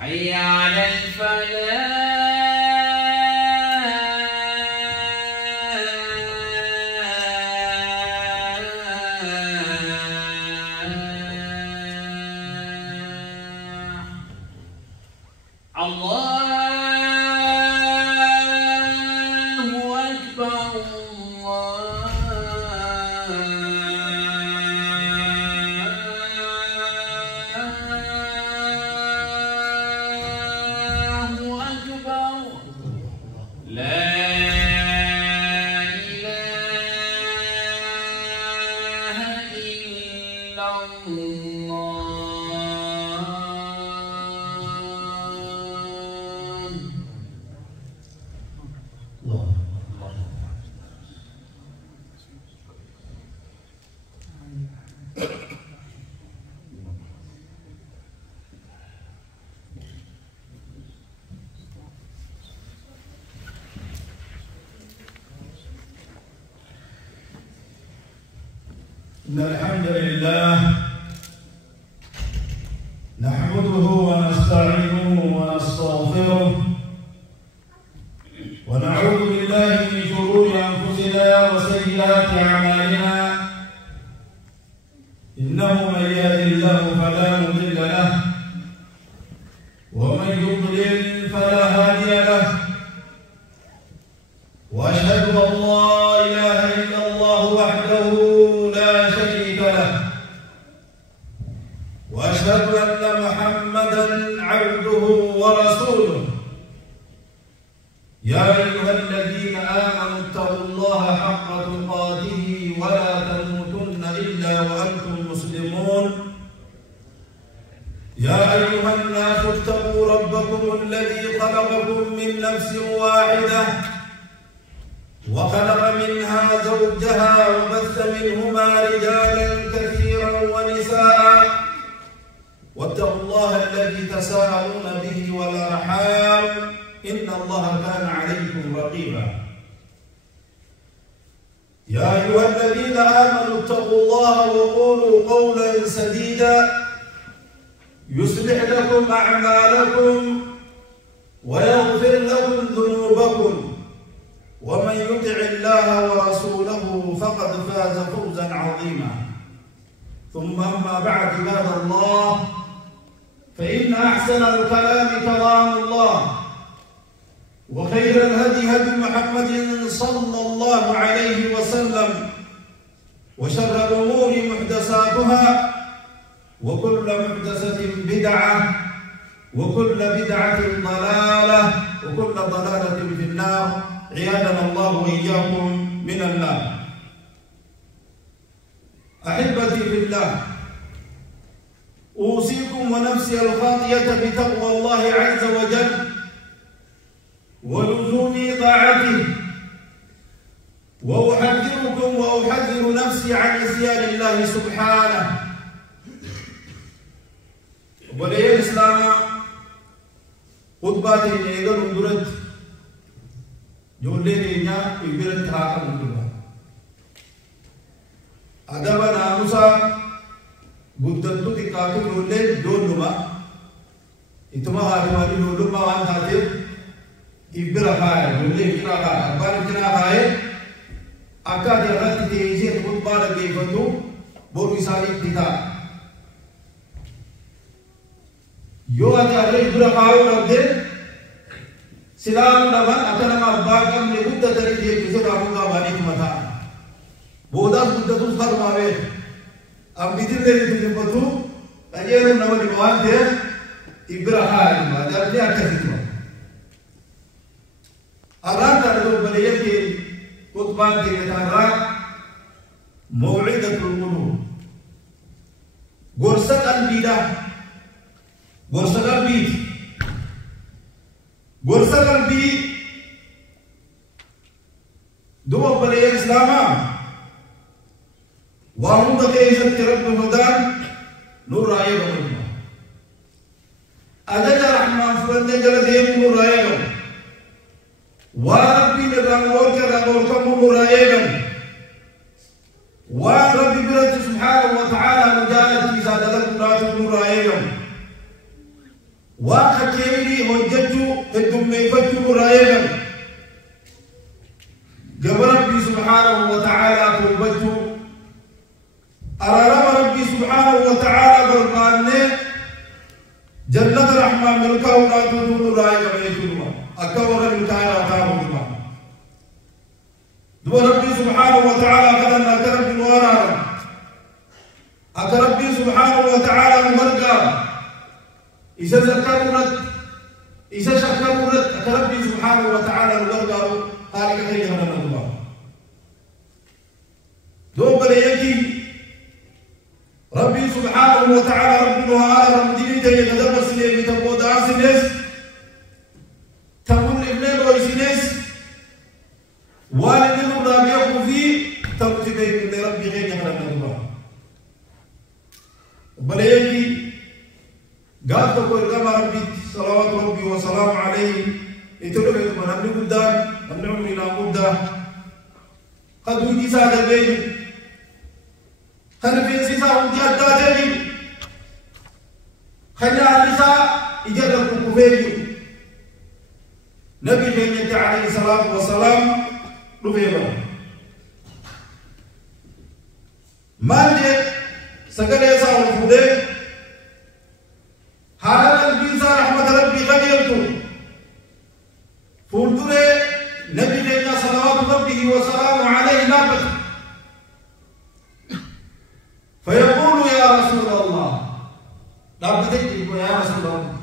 حي على الفلاح إن الحمد لله نحمده ونستعينه ونستغفره ونعوذ بالله من شرور أنفسنا وسيئات أعمالنا إنه من يهد الله فلا مضل له ومن يضلل فلا هادي له وأشهد أن لا إله إلا الله وحده وأشهد أن محمدًا عبده ورسوله يا أيها الذين آمنوا اتقوا الله حق تقاته ولا تموتن إلا وأنتم مسلمون يا أيها الناس اتقوا ربكم الذي خلقكم من نفس واحدة وخلق منها زوجها وبث منهما رجالا كثيرا ونساء واتقوا الله الذي تساءلون به والأرحام إن الله كان عليكم رقيبا يا أيها الذين آمنوا اتقوا الله وقولوا قولا سديدا يصلح لكم أعمالكم ويغفر لكم ذنوبكم ومن يطع الله ورسوله فقد فاز فوزا عظيما ثم أما بعد عباد الله فإن أحسن الكلام كلام الله وخير الهدي هدي محمد صلى الله عليه وسلم وشر الأمور محدثاتها وكل محدثة بدعة وكل بدعة ضلالة وكل ضلالة في النار عياذنا الله وإياكم من النار. أحبتي في الله أوصيكم ونفسي الخاطئة بتقوى الله عز وجل ولزوم طاعته وأحذركم وأحذر نفسي عن عصيان الله سبحانه. ولي الإسلام خطبات نيجر اندرت جولي دينا إبرت هاكم اندرت أدبا ناموسا गुद्दत्तु दिक्कातु लोले लोलुमा इतमा हारिमानी लोलुमा वान थाते इब्रा खाए लोले इतना खाए अबार इतना खाए आका जगत तेजी खुतबा लगे बंदू बोल मिसाली पिता यो आचार्य इब्रा खाओ लगे सिलाम नबा अतनमा अब्बाकम ने बुद्ध तरी दिए किसे रामुगा वानी मथा बोधा बुद्धतु फरमावे अब बिदिल दे दिबतु अजेरू नवली वादे इब्राहिम अदबले अटकितो अराद अदो बलियति कुतबान दे तारा मौइदतुल कुलूब गोरसकल बीदा गोरसकल बी दो बलिय इस्लामा وهم بقية رب مدان نور آئے گا أدجا رحمة فلن جل ديم نور آئے گا وربي نظام ورك ربكم مرايبا ورب برد سبحانه وتعالى مجالة إذا لكم لا مرايبا وخكيري هجتو الدميفتو مرايبا قبل ربي سبحانه وتعالى توبتو أرى ربي سبحانه وتعالى برقانه جنة الرحمن ملكه لا تدون رايبا بيتنما أكبر المتعالى أتاهم دو ربي سبحانه وتعالى قدنا أكرب بنوارا أكربي سبحانه وتعالى مهرقا إذا ذكرت إذا شكرت أكربي سبحانه وتعالى مهرقا قال كثير من الله دو بريكي ربي سبحانه وتعالى ربنا وعلى رمضين يتدبس لي بتبود عسنس تقول ابنين ويسنس والدين رابيكم فيه تبتبه من ربي غير يخلق الله بريكي قال تقول كما ربي صلوات ربي وسلام عليه يتلو من أمن قدام أمن عمرنا قدام قد وجي سادة البيت خلنا في سيسا وجاد داجي خلنا عليسا إجادة كوكوفيجي نبي جنة عليه الصلاة والسلام رفيبا مالجي سكر يسا ورفوده حالة البيسا رحمة ربي خجلتو فولدوره نبي جنة صلوات ربه وسلام عليه نابت فيقول يا رسول الله لا بتكتب يا رسول الله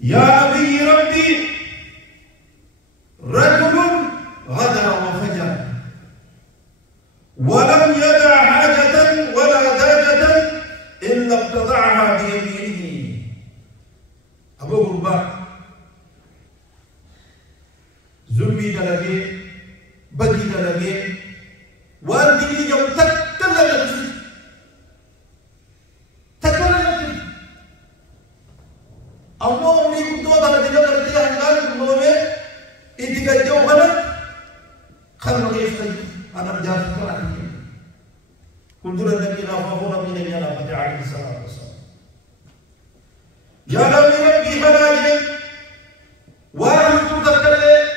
يا نبي ربي رجل غدر وفجر ولم يدع حاجة ولا داجة إلا ابتضعها بيمينه أبو غربا زلمي دلقي بدي دلقي والدي يوم تكلمت أمو أمي كنت أبغى تجاوب على هنقال الموضوع إنتي كجاو غلط خلنا كيف أنا بجاز كلام كنت النبي نافعه من النبي نافع عليه الصلاة والسلام يا نبي ربي خلاني وأنا كنت أتكلم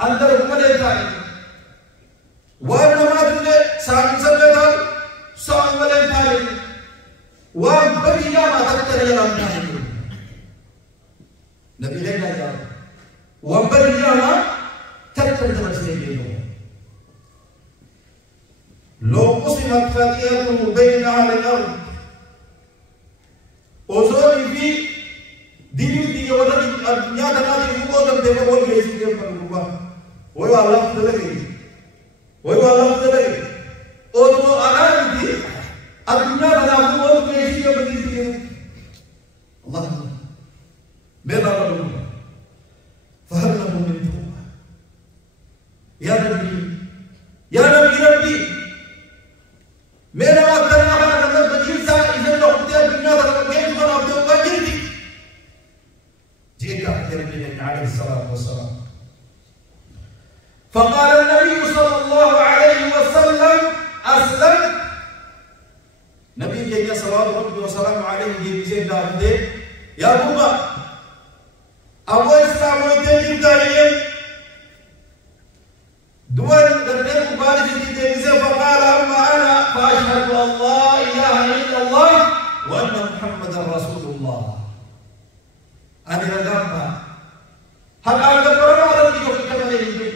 أنت ركمني تاني وأنا ما تقول سامي سبلة سامي ولا تاني وبريا ما تكتر يا رب نبي لنا يا وبريا ما تكتر تمسيه لو قسمت خطيئته بين أهل الأرض وزوري في ديني ولا الدنيا تنادي في قدام تبغى وجهي في الله ويا الله تلاقي ويا الله تلاقي أو أنا بدي الدنيا تنادي وجهي في الله بين الله فهل له من توبة يا نبي يا نبي ربي मेरा बात करना है मतलब बजीर सा इधर लोग होते हैं दुनिया भर में गेम बना होते हैं बजीर थी جيك النبي عليه الصلاة والسلام فقال النبي صلى الله عليه وسلم أسلم نبي جيك صلوات ربي وسلام عليه جيك زين دارده يا بابا أبو إسلام ويتجيب داريه دوال درنيك بارج جيك فقال أما أنا فأشهد أن لا إله إلا الله وأن محمدا رسول الله أنا لغمها هل أعلم قرآن على الدين كما يجب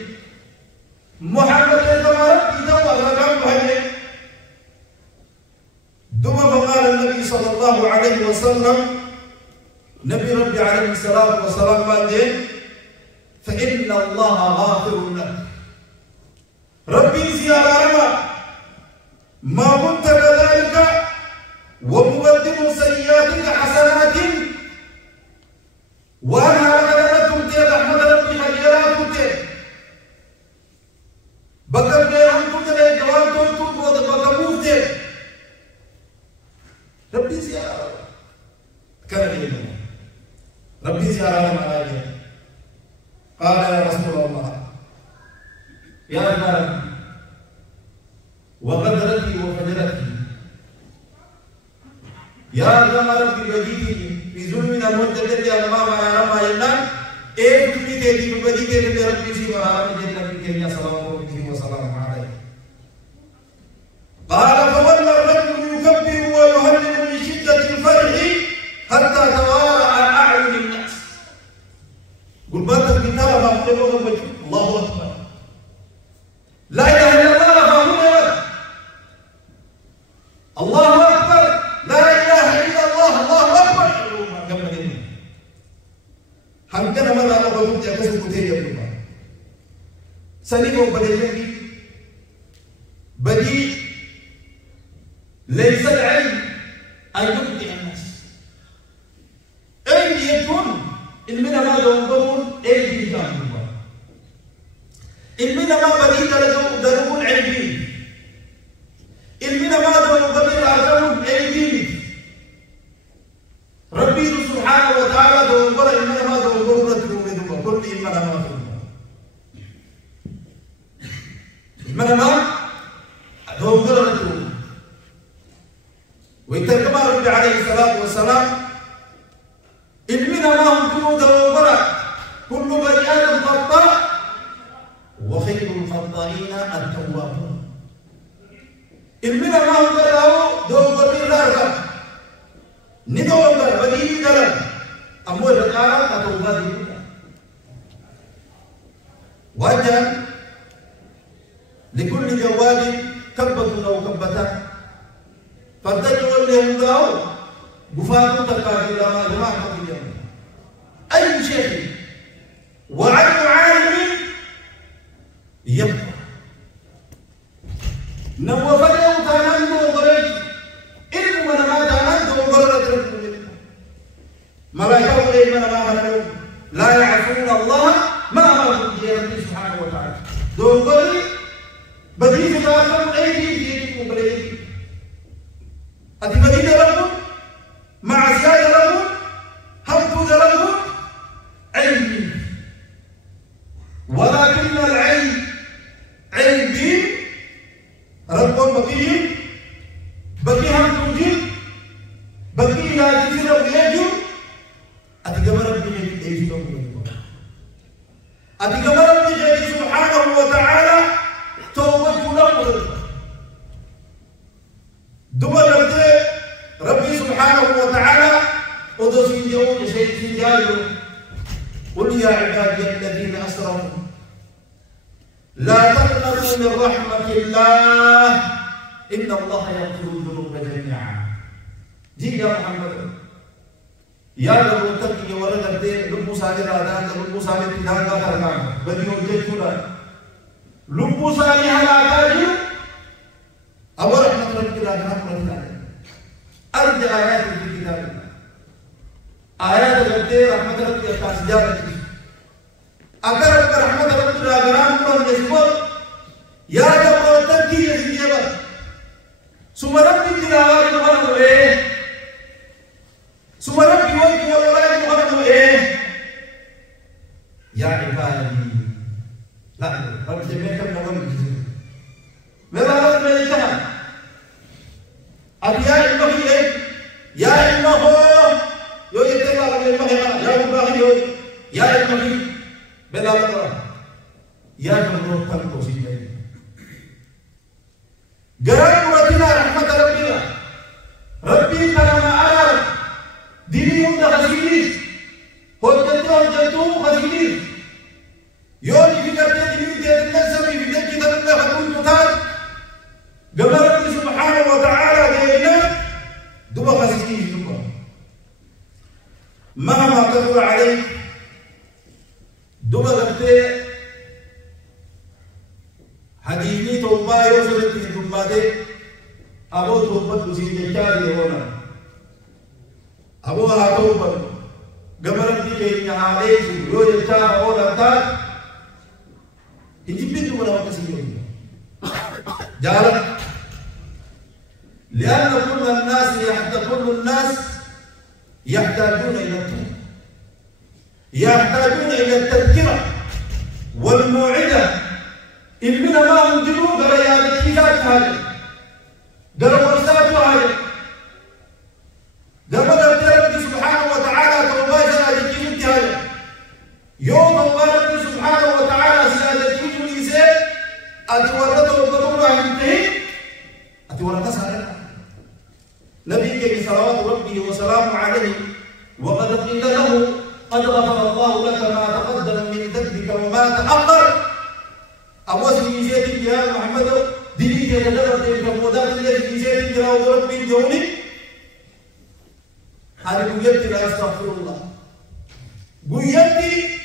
محمد يتمارك إذا لغمها ثم فقال النبي صلى الله عليه وسلم نبي ربي عليه الصلاة والسلام قال فإن الله غافر لك ربي زيارة ما كنت كذلك ومبدل سيئاتك حسنات وانا على تمتي رحمة ربي خيرات تمتي بكر غير هم تمتي جوان تمتي بكر موتي ربي زيارة كان لي ربي زيارة ما قال يا رسول الله يا رب وقدرتي وفجرتي يا رب بجيتي في ظلمنا المنتدى أمام ما ينام إيه بجيتي بجيتي ربي سوى جل في كينيا صلى الله عليه وسلم عليه قال فولى الرجل يكبر ويهلل من شدة الفرح حتى توارى عن أعين الناس قل بات الكتاب ما قلوا الله أكبر لا إله إلا الله فهمنا الله أكبر لا إله إلا الله الله أكبر حمدنا مرة نقول يا كسر كتير يا الله سليم بدي ليس العلم أن يبدع الناس أين يكون المنا ما دون أين يجان المنا ما بدي درون علمي المنا ما دون ضمير أدون علمي ربي سبحانه وتعالى دون برا المنا ما دون برا كل المنا ما دون المنا ما دون برا ويترجم ربي عليه الصلاة والسلام المنا ما هم جنود وبرا كل بني آدم خطاء وخير الخطائين التوابون المنا ما هم جنود دوبر الرجال ندوبر بدي دلال أمور الرجال أتوبادي وجه لكل جواد كبة أو كبتان فالتجول لهم داو قفاتو تكاكي لما جماعة اليوم أي شيء وعلم عالم يبقى نوفله تانان دوغرج إلم من ما تانان دوغرج رجل ملايكة ولي من ما هنالو لا يعرفون الله ما أمرهم جيرا سبحانه وتعالى دوغرج بدي فتاكم أيدي جيدكم بليدي أتبدين لهم مع زيادة لهم هبط لهم علم ولكن العلم علم دين رب بقي بقي هم توجد بقي لا تزيد ويجب أتقبل ربي أتقبل ربي سبحانه وتعالى توبة له دبل ربي سبحانه وتعالى ودوسين جو سيد جايو قل يا عبادي الذين أسرفوا لا تقنطوا من رحمة الله إن الله يغفر الذنوب جميعا جي يا محمد يا رب تقي ولد لب صالح هذا لب صالح هذا كرام بديو جيتولا لب صالح هذا أبو رحمة ربك لا رحمة الله أرجع آيات في كتاب الله آيات غير رحمة ربك التاسجار أقرب رحمة ربك لا غرام من يسبب يا جبر تبكي يسجب ثم ربي تلاوة يقرأ إيه ثم ربي وجه ولا يقرأ إيه يا عبادي لا رب جميعكم نقول मेरा रब नहीं कहा अब या इल्म ही है या इल्म हो यो ये तेरा रब इल्म है या इब्राहिम हो या इल्म ही बेला लगा या जमरो तन को सी जाए गरम वतिना रहमत रब्बिना रब्बी करमा आर दीनी उन्दा हसीनी हो जंतु हसीनी यो निफिकते दीनी दे नसमी बिदे की तरफ हकुम तुथार قبل ربي سبحانه وتعالى دينا دبا خسيسين دبا مهما كثر عليك دبا قبتي حديثي توبا يوصلت دبا دي أبو توبا تسيجي كاري هنا أبو ها توبا قبل ربي كيني عليك يوجد كار هنا تات هنجي بيتو ولا وكسيجي جالك لأن كل الناس يحتاجون إلى التوبة يحتاجون إلى التذكرة والموعدة إلمنا ما هنجلو قريات كيزات هذا قرورسات هذا قبل ربي سبحانه وتعالى توبات هذا كيزت هذا يوم ربي سبحانه وتعالى سيادة كيزو ليسي أتورده وقدوره عنده أتورده سهلا نبي صلوات ربي وسلام عليه وقد قيل له قد غفر الله لك ما تقدم من ذنبك وما تأخر أوصي جيت يا محمد دليل يدرب الكمودات التي جيت يا ربي جوني هذه قيادتي لا أستغفر الله قيادتي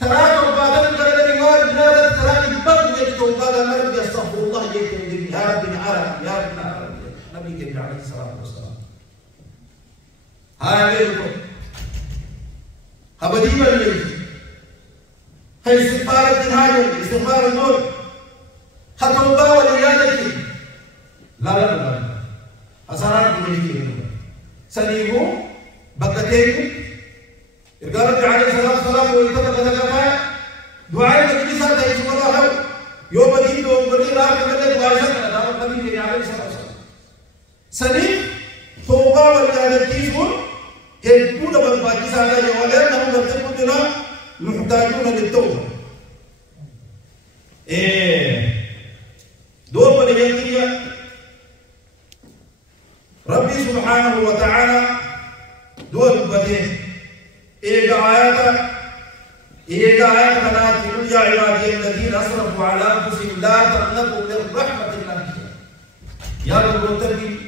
ترى توبات كذا رجال بلاد ترى يبغى قيادتي توبات أنا ربي أستغفر الله جيت يا ربي نعرف يا ربي نعرف نبي عليه الصلاة والسلام هاي بيركو أبدي بلي هاي استغفار الدنيا استغفار النور خطوبة وليادك لا أسرار بنيجي سليمو بكتيم إرجال عليه الصلاة والسلام ويتبع كذا دعاء النبي صلى الله عليه وسلم يوم الدين يوم بدي لا كذا دعاء هذا النبي عليه الصلاة والسلام سليم توبة وليادك يقول يقول بالباقي سالا يوالين نحن نتقولنا محتاجون للتوبة دور بنيجي ربي سبحانه وتعالى دور بديه آيات بنات يا عبادي الذين أسرفوا على أنفسهم لا تقنطوا من رحمة الله يا رب التقي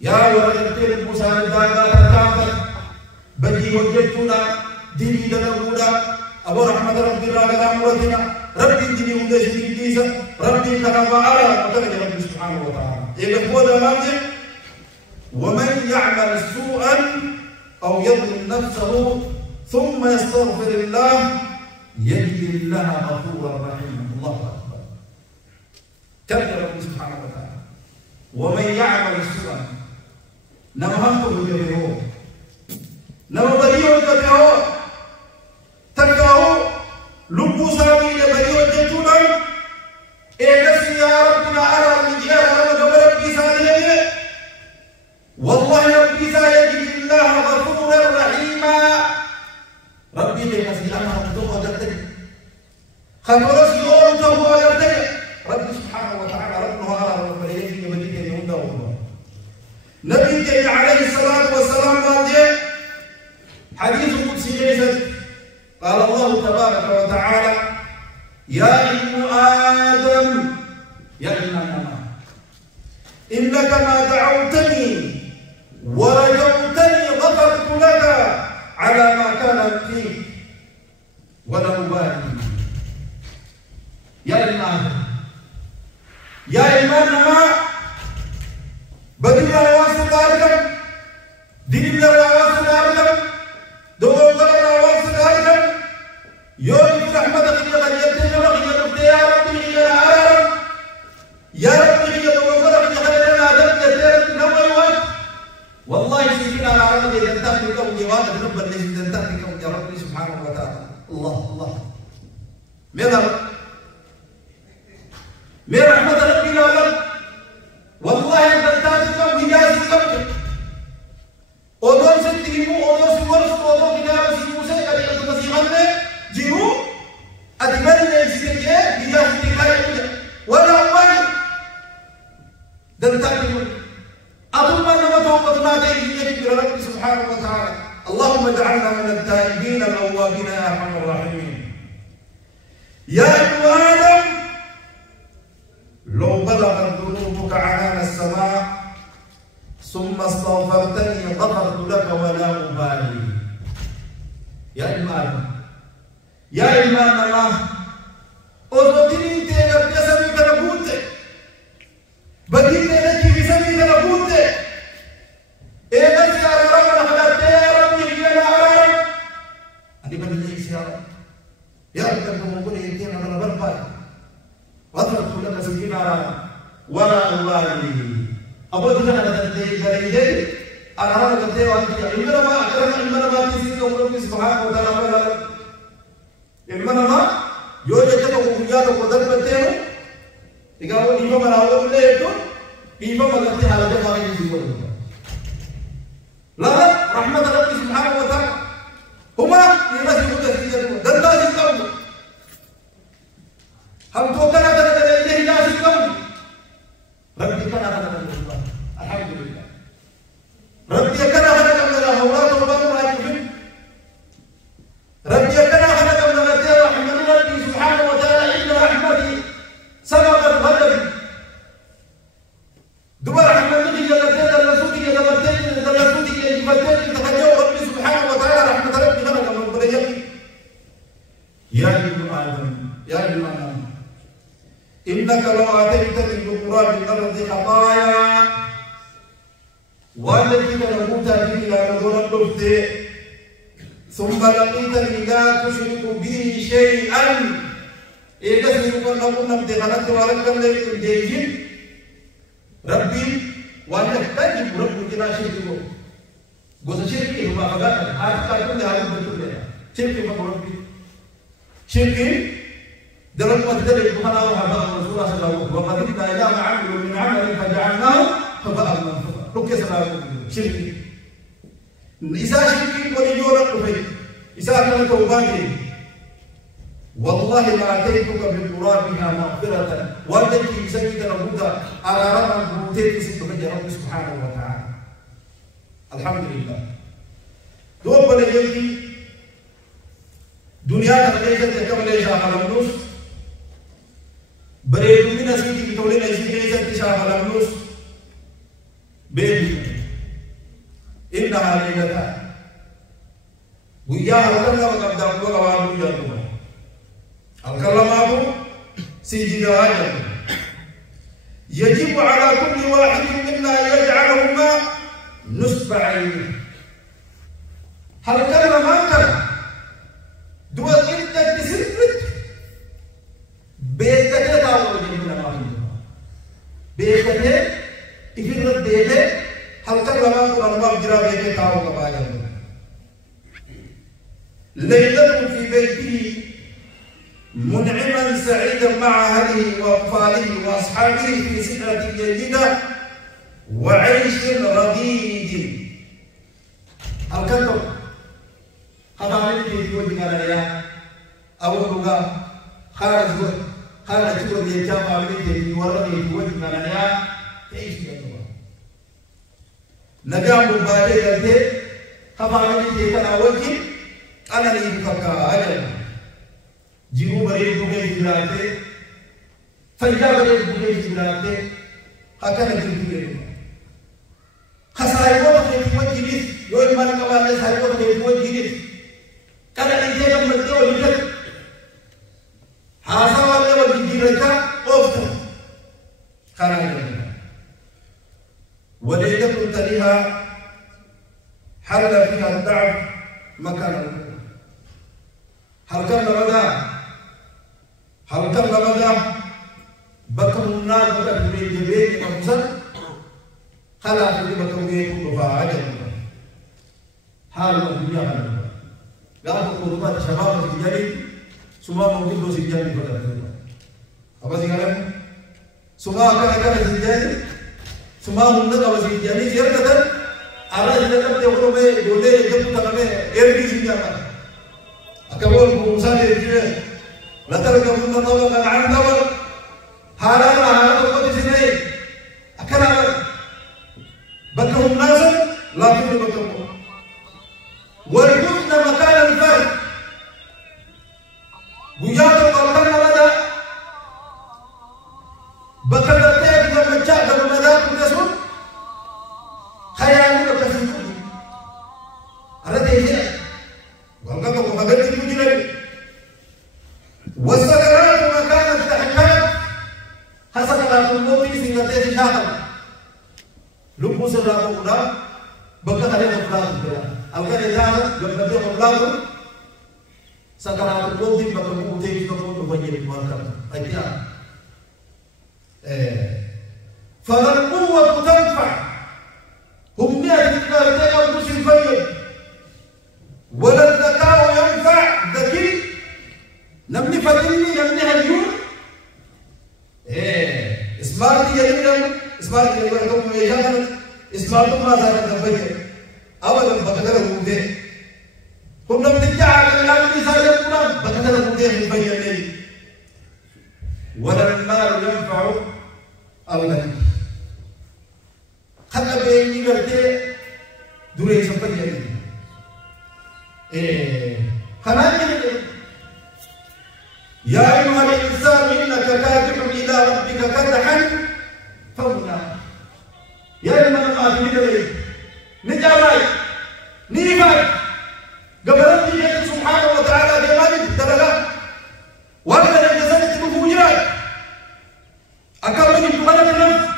يا ولد موسى الداغا تتعبد بجي وجدتنا ديني دنبودا أبو رحمة ربي راغا مولدنا ربي ديني ونجي ديسا ربي كنفا على وترجع ربي سبحانه وتعالى يقول دمامي ومن يعمل سوءا أو يظلم نفسه ثم يستغفر الله يجد الله غفورا رحيما الله أكبر ترجع ربي سبحانه وتعالى ومن يعمل سوءا نمهمته جبهه نمبريه جبهه تلقاه لبو سامي جبهه جتونا إيجاسي يا ربنا على المجيار على ربي ساليه والله ربي سيجد الله غفورا رحيما ربي لنفسي أنا أبدو أجرتك خبرس يوم تو أجرتك ربي سبحانه وتعالى ربنا على ربنا يجي مدينة يوم داوم نبي عليه الصلاة والسلام قال حديث قدسي جيد قال الله تبارك وتعالى يا ابن آدم يا ابن آدم إنك ما دعوتني ورجوتني غفرت لك على ما كان فيك ولا أبالي يا ابن آدم يا ابن آدم بدل الأواصل داركم دين الأواصل داركم دوغل الأواصل داركم يوم رحمة الله يجتنا ويجتنا يا ربي يا عالم يا ربي يا دوغل يجتنا آدم يجتنا نويوان والله سيدنا العالم يجتنا بكم جواد رب اللي يجتنا بكم يا ربي سبحانه وتعالى الله ماذا من رحمة ربي العالم والله أنت تاتيكم هجازكم أودون ستيمو أودون سورس أودون كتاب سيموسة كذي أنت مسيحنا جيرو أدمر نيجي هجازك كذي ولا أمي دلتاكم أظن أنما توقفنا تيجي ربي سبحانه وتعالى اللهم اجعلنا من التائبين الأوابين يا أرحم الراحمين يا ابن آدم لو بلغت ذنوبك عنان السماء ثم استغفرتني غفرت لك ولا أبالي يا إيمان الله أذنتني تيجا بيسمي كنبوت بدين تيجي بيسمي كنبوت إيه بس يا رب نخلت يا ربي يا رب أدي بدين يا رب يا رب كنبوت يمكن أنا برباي غفرت لك سيدنا ولا أبالي أبوتنا أنا تدري أنا هذا كتير وأنت إنما ما أكرم إنما ما تيجي ربي سبحانه وتعالى إنما ما يوجد كتير ويجاد وقدر كتير إيقاو إيفا مراوة ولا يدون إيفا مغتي على جماعة يزيبون لا رحمة ربي سبحانه وتعالى هما ينسي متسجدون دلتا سيطون هم توقنا تنتظر إليه لا سيطون ربي كنا خلقنا الله الحمد لله ربي كنا خلقنا الله أولاد وبنو ما يكفين ربي كنا خلقنا الله رحمة ربي سبحانه وتعالى إن رحمتي سبقت غضبي دبر رحمة ربي جلتين الرسول جلتين الرسول جلتين تخجوا ربي سبحانه وتعالى رحمة ربي خلقنا من بريك يا ابن آدم يا ابن آدم إنك لو أتيتني بقراب الأرض خطايا والذي نموت به إلى نظر الأرض ثم لقيتني لا تشرك بي شيئا إذا سيكون نقول نبدأ خلقت ولكن ليجب ربي وأنا أحتاج ربي كنا شركه قصة شركه ما فقط حتى كل هذا بتقول شركه ما ربي شركه dalam materi Tuhan Allah Rasulullah SAW wa qad idza ma'amilu min 'amalin faja'alnahu haba'an mansura lukke salamu shirki isa shirki ko ni jora ko fe isa kan ko bangi wallahi ma ataytuka bi turabiha maghfiratan wa allati sakita rabbuka ararama buteti situ min rabbi subhanahu wa ta'ala alhamdulillah do bale yeji dunia ka leja te kamle ja halamnus بريد من أسيتي بتولين أسيتي إذا تشاف على النص بيبي إنها ليلتان ويا الكلام وقد دعوا وقالوا يا الكلام أبو سيجي هذا يجب على كل واحد منا أن يجعلهما نصب عينه هل كلام ما كان دول إنت تسرت बेकते ताऊ जिन्ना मालूम बेकते इफिरत बेटे हल्का लगा को अनुभव गिरा बेटे ताऊ का बाजा ليلة في بيته منعما سعيدا مع أهله وأطفاله وأصحابه في سدرة جيدة وعيش رغيد الكتب خبرني في وجه عليها أو لغة خارج تقول لي كم عملي ورني وجه عليها تعيش يا الله نجام مبالغ قلبي خبرني في كذا وجه أنا اللي بفكر أجل جيبوا بريد بوجي جلاته فجأة بريد بوجي جلاته هكذا جيبوا خسائر وقت في وجه جديد يوم ما نقبل خسائر وقت في وجه جديد كذا إنتاج مدة وليد حاسة ولا وجه جديد أوفر خلاص وليلة تليها حل فيها الضعف مكانه هل كان لماذا بكم الناس بكم بيت كمسر خلاص اللي بكم بيت كفاعة حال الدنيا هذا قالوا قربات شباب الجليل سما ممكن دو سجان بدر apa sih kalian semua akan sejani semua undang apa sejani siapa kata Allah tidak akan teori me dole itu taname ergi sejana akabul musa ergi latar kamu tahu kan anda awal haram apa di sini akan apa bakum nasa lakin bakum warjuna makan al-fard bujatu kalkan ada bakal terjadi dengan pecah dan memadam tersebut khayal itu tersebut ada dia wangka kau makan itu juga wasakarat makanan tahkat hasakarat mati sehingga terjadi syahad lupa serah udah bakal ada kebenaran alkan dia gambar dia kebenaran sakarat mati bakal mati itu pun banyak makan ayat فالقوة تنفع هم نادي كارتين أو مسلمين ولا الذكاء ينفع ذكي نمني فتني نمني هجون إسماعيل اللي يقولون إيجانا إسماعيل ما زال تبين أولا بقدر وجوده كنا بنتجاهل الآن مثال يقولون بقدر وجوده يبين لي ولا المال ينفع الغني خلنا بيني قلت دوري سبحانه خلنا يا أيها الإنسان إنك كادح إلى ربك كدحا فملاقيه يا إنما آدمين لي نجاوي نيفاي قبل الله سبحانه وتعالى ديواني الدرجة وأنا لجزاني تبفوجراي أكمل يتغلط النفس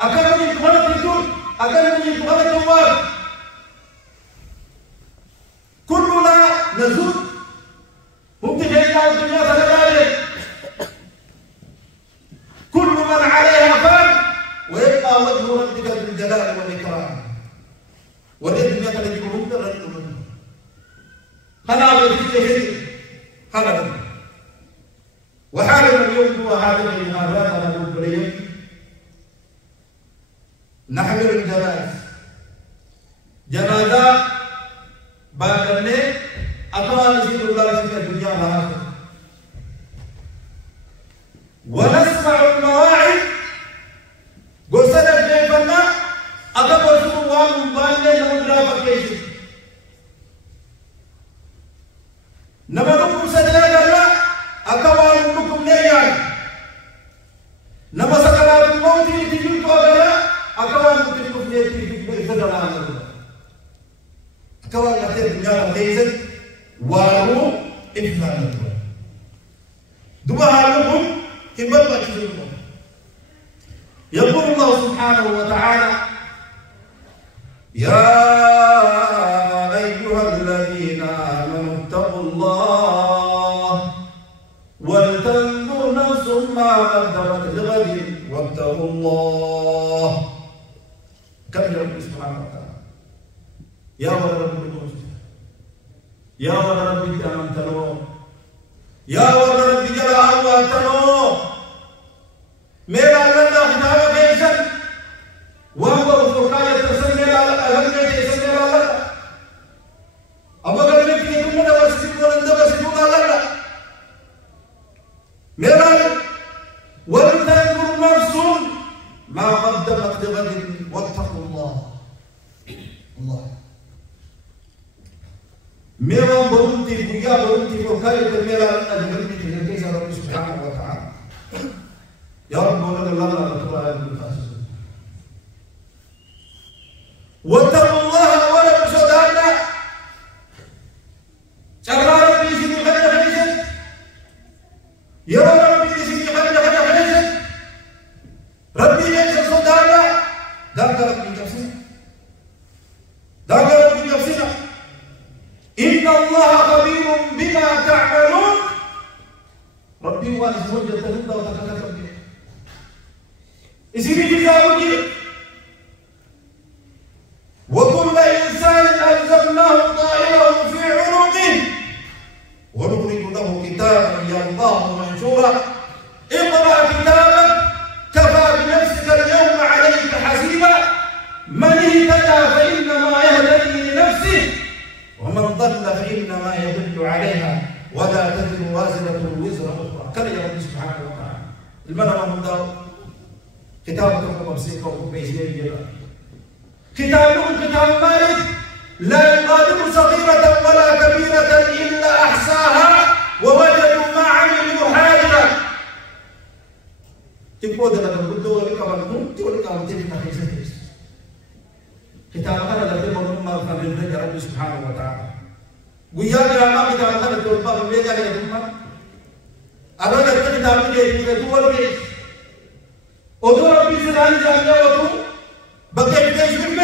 أكمل يتغلط الدول أكمل يتغلط الوار كلنا نزول ممكن يجعل الدنيا ثلاثة كل من عليها فان ويبقى وجه ربك ذو الجلال والإكرام والدنيا التي كنت رجل خلا وجهه خلا وحالنا اليوم هو حالنا لهذا البريد نحمل جنازة بعد أقوال سيد الله في الدنيا والآخرة ونسمع المواعظ قصنا كيفنا أقبل سبوا مبالغ نمدرا فكيش نمدكم سجلا أقوال لكم ليان نما سكرات الموت تجيب أغلا أقوال لكم ليان سجلا أقوال لكم الدنيا ليست وارو إفنان دبها لكم كما تجيبون يقول الله سبحانه وتعالى يا أيها الذين آمنوا اتقوا الله ولتنظر نفس ما قدمت لغد واتقوا الله كم يا رب سبحانه وتعالى يا رب يا رب أمنتنو يا رب جل أواتنو मेरा अल्लाह खिताब केसन वह फुरकान तसल्ली अलग में जैसे वाला अब अगर मैं कि तुमने वसीब बोलंदा वसीब वाला मेरा वलतंजुर नफ्स ما قدمت لغد واتقوا الله الله मेरा बोलती बुया बोलती फुरकान तो मेरा अल्लाह जब में कैसा रब सुब्हानहू व तआला يا رب ولد الله لا تطلع بالفاسد واتقوا الله ولا بصدانا شرع ربي سيدي خلنا خليسا يا ربي سيدي خلنا خليسا ربي ليس صدانا ذاك ربي نفسنا ذاك ربي نفسنا إن الله خبير بما تعملون ربي واسع وجهه تهدى وتكلم إذن جزاؤه وكل إنسان ألزمناه طائره في عنقه ونخرج له كتابا يلقاه منشورا اقرأ كتابك كفى بنفسك اليوم عليك حسيبا من اهتدى فإنما يهتدي لنفسه ومن ضل فإنما يضل عليها ولا تزر وازرة وزر أخرى كان يا رب سبحانه وتعالى المنى من دار كتابكم وبسيطكم بيجي كتابكم كتاب مالك لا يغادر صغيرة ولا كبيرة إلا أحصاها ووجدوا ما عملوا حاضرا تقول لك بدو لك بدو تقول لك تبي تخيس كتابنا الذي بنو ما فهمنا يا رب سبحانه وتعالى ويا جماعة كتابنا تقول بابا بيجا يا دمما أنا كتابنا جاي تقول لك أدور ربي سبحانه وتعالى بقي بيجي من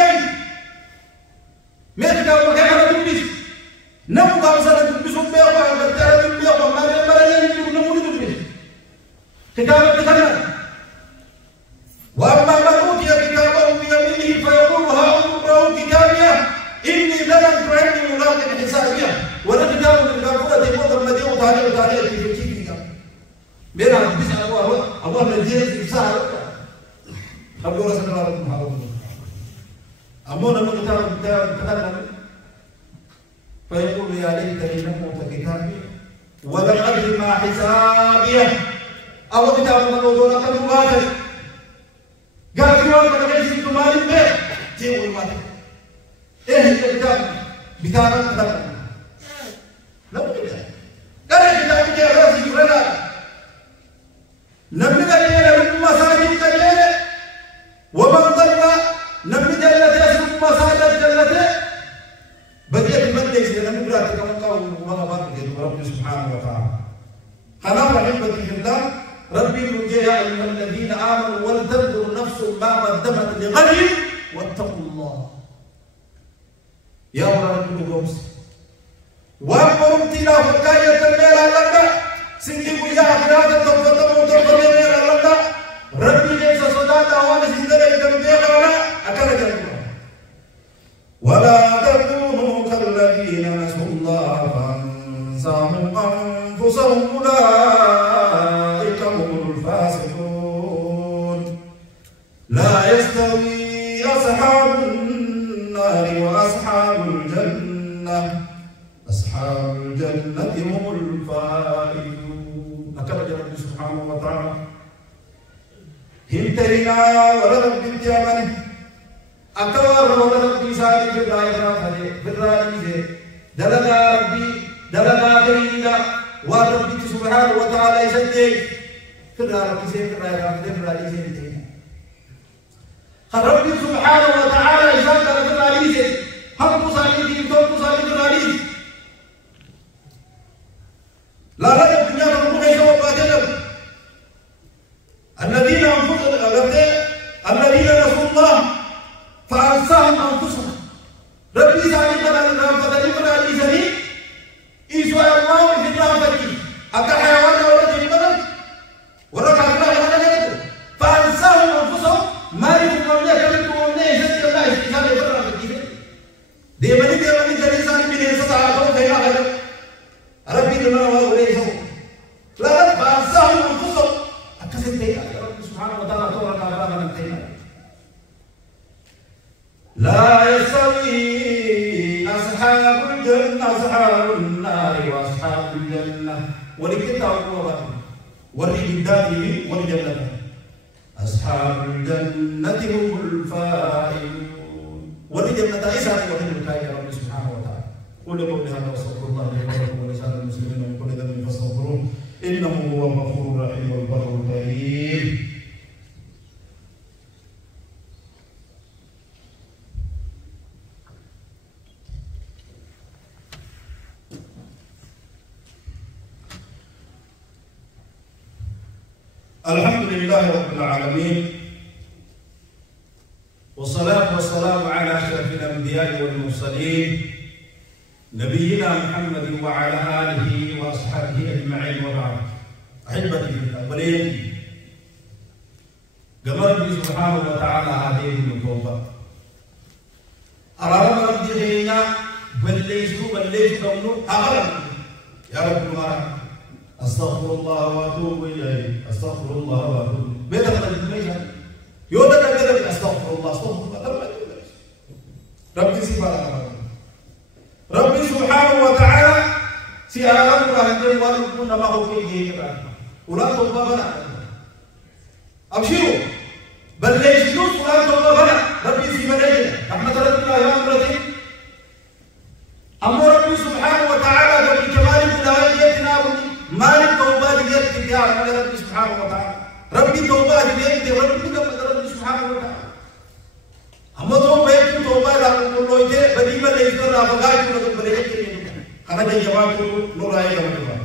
ماذا كان مكانه تبيش نمو كامسنا تبيش وبيعوا بتعرف تبيعوا ما بيعملوا يجوا نمو تبيش كتابة كتابة وأما من أوتي كتابه بيمينه فيقول هاؤم اقرءوا كتابيه إني ظننت أني ملاق حسابيه ولا كتاب من كافورة يقول لما ديو تعالى في كتاب मेरा बिस अब नजीर इफ्सार خلوا رسول الله رب محمد أمون أنه كتاب فيقول يا ليتني لم أوت كتابي ولم أدر ما حسابيه أو كتاب من وضوء المبادر قال في واحد من ليس تمال البيت جيبوا المادر إيه الكتاب بتاعنا كتاب لا بد قال الكتاب جاء راسي ولا نبي قال لنا مساجد قال ومن ضل نبي جلته اسم مساجد جلته بديت المد يصير نبي براتك كما قال وما بارك رب سبحانه وتعالى خلاص احبتي في الله ربي رجع يا ايها الذين امنوا ولتنظر نفس ما قدمت لغد واتقوا الله يا رب القدس وامرهم تلا فكايه الميل الله سنجي ويا اخرات التوبه وتوبه الميل الله ربي جيس صداقه وانا سندره جنبي غلا اكل جنبه ولا تكونوا كالذين نسوا الله فانساهم انفسهم اولئك هم الفاسقون لا يستوي اصحاب النار واصحاب الجنه اصحاب الجنه هم الفائزون اكل ربي سبحانه وتعالى هنترينا ولد بنت يمن أكبر ولد بيساري في الدائرة هذه في الرئيسة دلنا ربي دلنا كريدا وربي سبحانه وتعالى يسدي في الرئيسة في الرئيسة ربي سبحانه وتعالى يسدي في الرئيسة هم تصالي دين توم تصالي في الرئيسة لا لا الدنيا تقول هي وباتنا الذين نسوا الله فأنساهم أنفسهم ربي سامي بدل بدل إسمي إسوا الله في رحمته أكا حيوان ولا جنبان ولا كافر ولا كافر فأنساهم أنفسهم ما يفهمون كلمة من إسمي الله إسمي برحمته ديماني جري سامي بنيسة ساعة كيما هذا ربي لما هو وليه لا فأنساهم أنفسهم سبحانه وتعالى تورك على من تينا لا يستوي أصحاب الجنة أصحاب النار وأصحاب الجنة ولكتاب الله ولجداته ولجنته أصحاب الجنة هم الفائزون ولجنة إسحاق ولجنة يا رب سبحانه وتعالى قل قولي هذا واستغفر الله لي ولكم ولسائر المسلمين من كل ذنب فاستغفروه إنه هو الغفور الرحيم والبر الكريم الحمد لله رب العالمين والصلاة والسلام على أشرف الأنبياء والمرسلين نبينا محمد وعلى آله وأصحابه أجمعين وبعد أحبتي في الأولين قمر ربي سبحانه وتعالى هذه النبوة أرام ربي غينا بليسوا كمنوا أغرب يا رب المرحب أستغفر الله وأتوب إليه أستغفر الله وأتوب بيت الله يودا كذا أستغفر الله ربي سبحانه ربي سبحانه وتعالى سيارة الله ولكن ما هو كي ولا توبة بنا أبشروا بل ليش نوس ولا توبة بنا ربي سبحانه أحمد ربنا يا أمرتي أمر ربي سبحانه وتعالى بكمال ولايتنا مالك توبة ديت يا ربي سبحانه وتعالى ربي توبة ديت ربي سبحانه وتعالى أما توبة لا نقول له بدي ما ليش ترى بقاعد نقول بليك أنا جاي جواب نور أيه كمان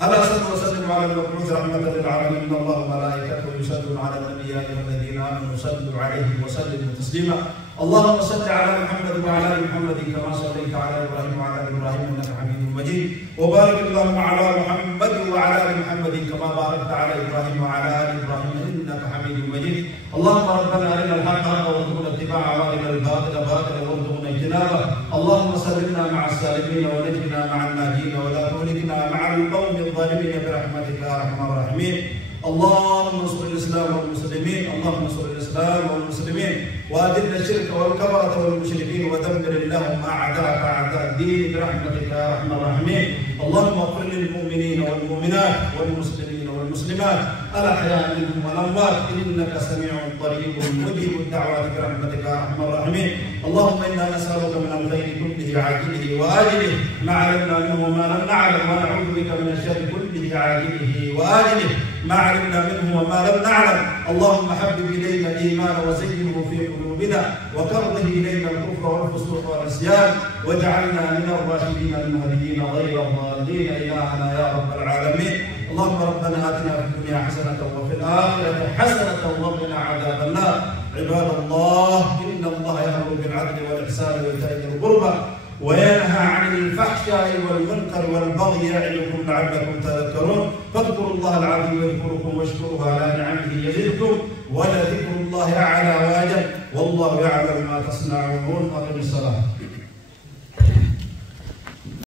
على صلى وسلم على المبعوث رحمة للعالمين إن الله وملائكته يصلون على النبي يا أيها الذين آمنوا صلوا عليه وسلموا تسليما اللهم صل على محمد وعلى آل محمد كما صليت على إبراهيم وعلى آل إبراهيم إنك حميد مجيد وبارك اللهم على محمد وعلى آل محمد كما باركت على إبراهيم وعلى آل إبراهيم إنك حميد مجيد اللهم ربنا أرنا الحق حقا وارزقنا اتباعه وأرنا الباطل باطلا وارزقنا اجتنابه اللهم سلمنا مع السالمين ونجنا مع الناجين ولا تهلكنا مع القوم الظالمين برحمتك يا أرحم الراحمين اللهم انصر الإسلام والمسلمين، اللهم انصر الإسلام والمسلمين، وأذل الشرك والكفرة والمشركين، ودمر اللهم أعداءك أعداء الدين برحمتك يا أرحم الراحمين. اللهم اغفر للمؤمنين والمؤمنات والمسلمين والمسلمات الأحياء منهم والأموات، إنك سميع قريب مجيب الدعوات برحمتك يا أرحم الراحمين. اللهم إنا نسألك من الخير كله عاجله وآجله ما علمنا منه وما لم نعلم، ونعوذ بك من الشر كله عاجله وآجله ما علمنا منه وما لم نعلم. اللهم حبب إلينا الإيمان وزينه في قلوبنا، وكره إلينا الكفر والفسوق والعصيان، واجعلنا من الراشدين المهديين غير الضالين إلهنا يا رب العالمين. اللهم ربنا آتنا في الدنيا حسنة وفي الآخرة حسنة وقنا عذاب النار. عباد الله، إن الله يأمر بالعدل والإحسان وإيتاء ذي القربى وينهى عن الفحشاء والمنكر والبغي يعظكم لعلكم تذكرون. فاذكروا الله العظيم يذكركم واشكروه على نعمه يزدكم، ولذكر الله أعلى وأجل، والله يعلم ما تصنعون. أقم الصلاة.